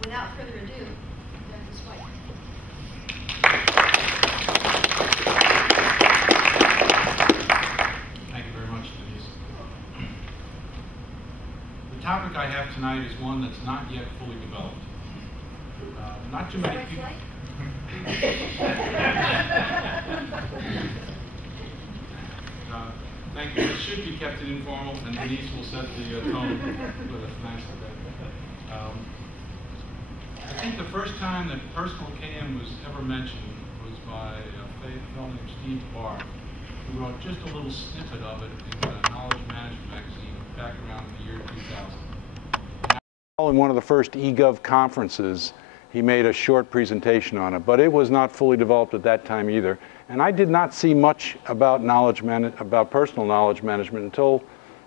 without further ado, Dr. Weidner. Thank you very much, Denise. The topic I have tonight is one that's not yet fully developed. Not too many people. Thank you. This should be kept informal, and Denise will set the tone with us nicely. I think the first time that personal KM was ever mentioned was by a fellow named Steve Barr, who wrote just a little snippet of it in the Knowledge Management magazine back around the year 2000. In one of the first eGov conferences, he made a short presentation on it, but it was not fully developed at that time either. And I did not see much about personal knowledge management until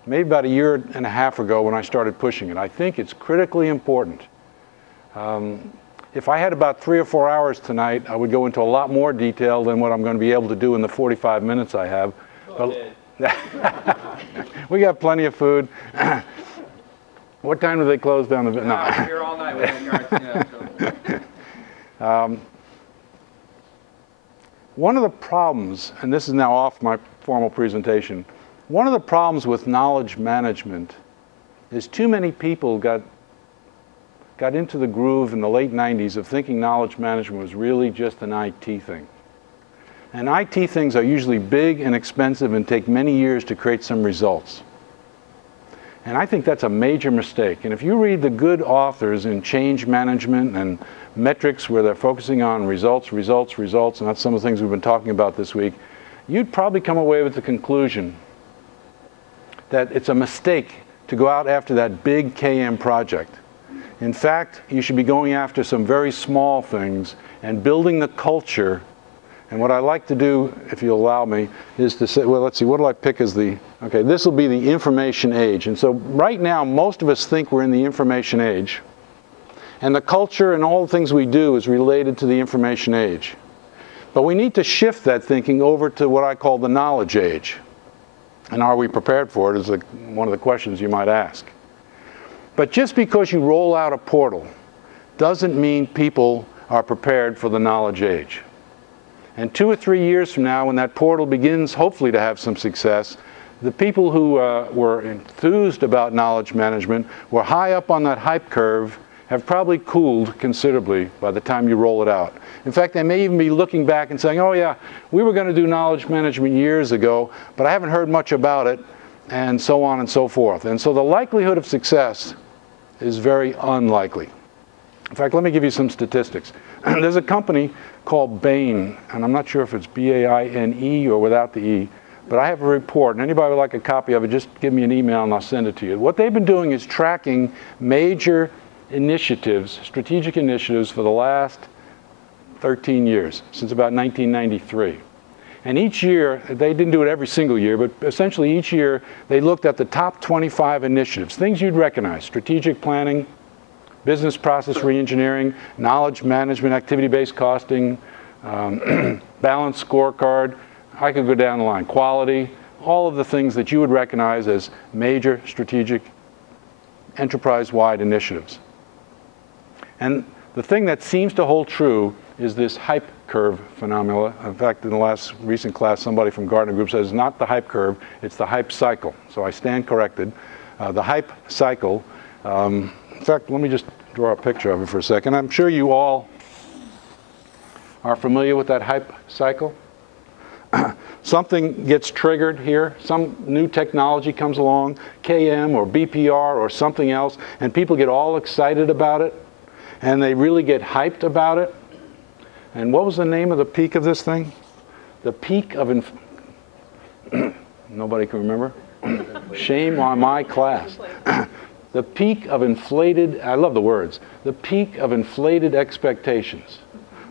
maybe about a year and a half ago when I started pushing it. I think it's critically important. If I had about 3 or 4 hours tonight, I would go into a lot more detail than what I'm going to be able to do in the 45 minutes I have. We got plenty of food. What time do they close down the? No, we're here all night. One of the problems, and this is now off my formal presentation, one of the problems with knowledge management is too many people got into the groove in the late 90s of thinking knowledge management was really just an IT thing. And IT things are usually big and expensive and take many years to create some results. And I think that's a major mistake. And if you read the good authors in change management and metrics where they're focusing on results, results, results, and that's some of the things we've been talking about this week, you'd probably come away with the conclusion that it's a mistake to go out after that big KM project. In fact, you should be going after some very small things and building the culture. And what I like to do, if you'll allow me, is to say, well, let's see, what do I pick as the, okay, this will be the information age. And so right now, most of us think we're in the information age. And the culture and all the things we do is related to the information age. But we need to shift that thinking over to what I call the knowledge age. And are we prepared for it is one of the questions you might ask. But just because you roll out a portal doesn't mean people are prepared for the knowledge age. And 2 or 3 years from now, when that portal begins, hopefully to have some success, the people who were enthused about knowledge management, were high up on that hype curve, have probably cooled considerably by the time you roll it out. In fact, they may even be looking back and saying, oh yeah, we were going to do knowledge management years ago, but I haven't heard much about it, and so on and so forth. And so the likelihood of success is very unlikely. In fact, let me give you some statistics. There's a company called Bain, and I'm not sure if it's B-A-I-N-E or without the E, but I have a report, and anybody would like a copy of it, just give me an email and I'll send it to you. What they've been doing is tracking major initiatives, strategic initiatives for the last 13 years, since about 1993. And each year, they didn't do it every single year, but essentially each year, they looked at the top 25 initiatives, things you'd recognize: strategic planning, business process reengineering, knowledge management, activity-based costing, balanced scorecard. I could go down the line. Quality, all of the things that you would recognize as major strategic enterprise-wide initiatives. And the thing that seems to hold true is this hype curve phenomena. In fact, in the last recent class, somebody from Gartner Group says not the hype curve, it's the hype cycle. So I stand corrected. The hype cycle, in fact, let me just draw a picture of it for a second. I'm sure you all are familiar with that hype cycle. Something gets triggered here, some new technology comes along, KM or BPR or something else, and people get all excited about it, and they really get hyped about it. And what was the name of the peak of this thing? The peak of nobody can remember? Shame on my class. The peak of inflated, I love the words, the peak of inflated expectations.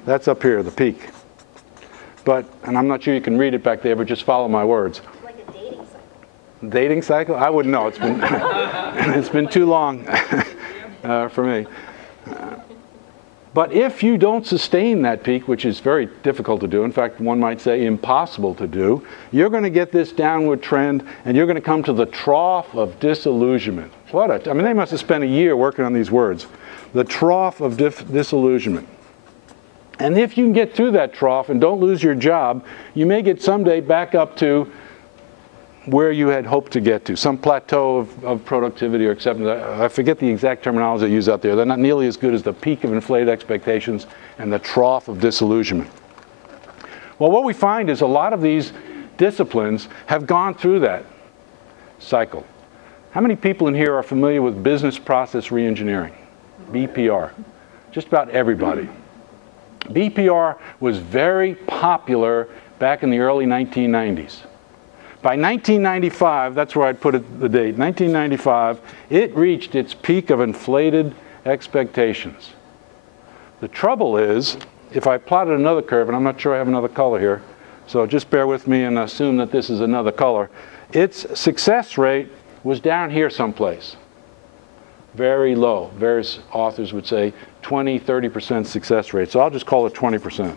That's up here, the peak. But, and I'm not sure you can read it back there, but just follow my words. Like a dating cycle. Dating cycle? I wouldn't know. It's been, it's been too long for me. But if you don't sustain that peak, which is very difficult to do, in fact, one might say impossible to do, you're going to get this downward trend, and you're going to come to the trough of disillusionment. I mean, they must have spent a year working on these words. The trough of disillusionment. And if you can get through that trough and don't lose your job, you may get someday back up to where you had hoped to get to, some plateau of productivity or acceptance. I forget the exact terminology they use out there. They're not nearly as good as the peak of inflated expectations and the trough of disillusionment. Well, what we find is a lot of these disciplines have gone through that cycle. How many people in here are familiar with business process reengineering, BPR? Just about everybody. BPR was very popular back in the early 1990s. By 1995, that's where I'd put the date, 1995, it reached its peak of inflated expectations. The trouble is, if I plotted another curve, and I'm not sure I have another color here, so just bear with me and assume that this is another color, its success rate was down here someplace. Very low. Various authors would say 20, 30% success rate. So I'll just call it 20%.